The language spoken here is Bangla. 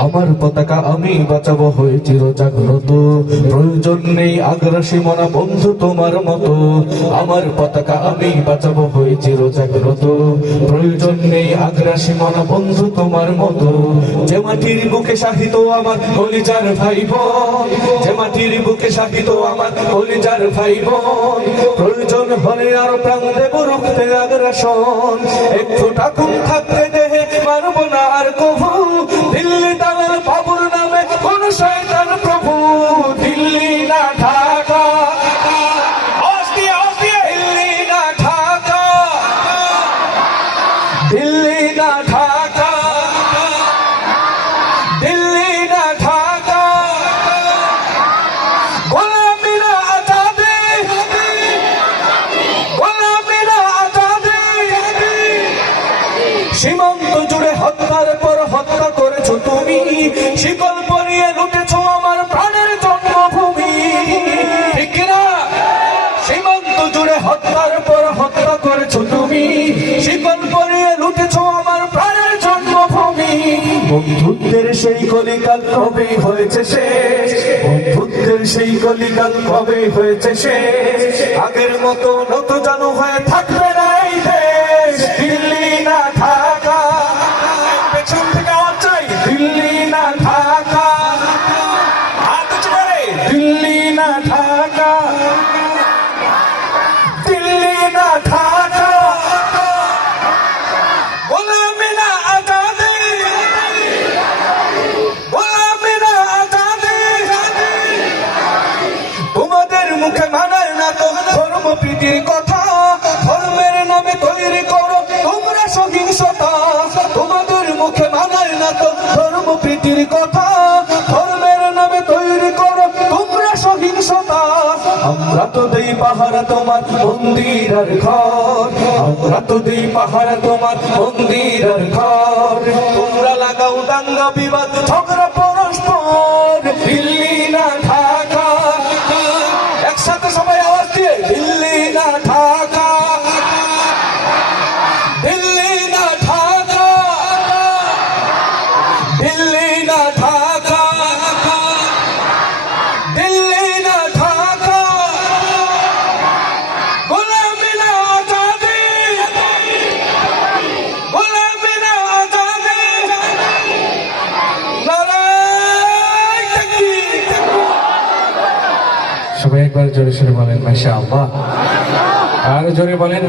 আমার পতাকা আমি বাঁচাবো হয়ে চির জাগ্রত, প্রয়োজন নেই আগ্রাসী মনা বন্ধু তোমার মতো। আমার পতাকা আমি বাঁচাবো হয়ে চির জাগ্রত, প্রয়োজন নেই আগ্রাসী মনা বন্ধু তোমার মতো। যে মাটির বুকে শাহিত আমার কলিজার ভাই বোন, যে মাটির বুকে শাহিত আমার কলিজার ভাই বোন, প্রয়োজন হলে আর প্রাণ দেব রুখতে আগ্রাসন। এক ফোঁটা খুন থাকতে দেহে মারব না আর কভু, দিল্লি তাদের বাবুর নামে কোন শয়তান প্রভু। দিল্লি না ঢাকা, দিল্লি না ঢাকা, দিল্লি না ঢাকা, দিল্লি না ঢাকা। গোলামিরা আজাদে, গোলামিরা আজাদে। সীমান্ত জুড়ে হত্যার পর হত্যা করেছো তুমি, শিকল পরিয়ে লুটেছো আমার প্রাণের জন্মভূমি। ঠিক না? সীমান্ত জুড়ে হত্যার পর হত্যা করেছো তুমি, শিকল পরিয়ে লুটেছো আমার প্রাণের জন্মভূমি। বন্ধুত্বের সেই কলিকাল কবে হয়েছে শেষ, বন্ধুত্বের সেই কলিকাল কবে হয়েছে শেষ। আগের মতো নত জানু হয়ে থাকবে না এই দেশ। দিল্লি না ঢাকা, পেছন থেকে আওয়াজ চাই, দিল্লি না ঢাকা, হাত উঁচু করে, দিল্লি না ঢাকা, দিল্লি না ঢাকা। গোলামিরা আজাদে, গোলামিরা আজাদে। তোমাদের মুখে মানায় না তো ধর্ম প্রীতির কথা, ধর্মের নামে তৈরি করো তোমরা সহিংসতা। তোমাদের মুখে মানায় না তো ধর্ম প্রীতির কথা, ধর্মের নামে তৈরি করো তোমরা সহিংসতা। আমরা তো দেই পাহারা তোমার মন্দির আর ঘর, আমরা তো দেই পাহারা তোমার মন্দির আর ঘর। তোমরা লাগাও দাঙ্গা বিবাদ ঝগড়া পরস্পর। দিল্লি না ঢাকা, একসাথে সবাই আওয়াজ দিয়ে, দিল্লি না ঢাকা, দিল্লি না ঢাকা, দিল্লি না ঢাকা, দিল্লি না ঢাকা। গোলামিরা আজাদে, গোলামিরা আজাদে। নারায়ে তাকবীর। সবাই একবার জোরে সোরে বলেন মাশাআল্লাহ, আর জোরে বলেন।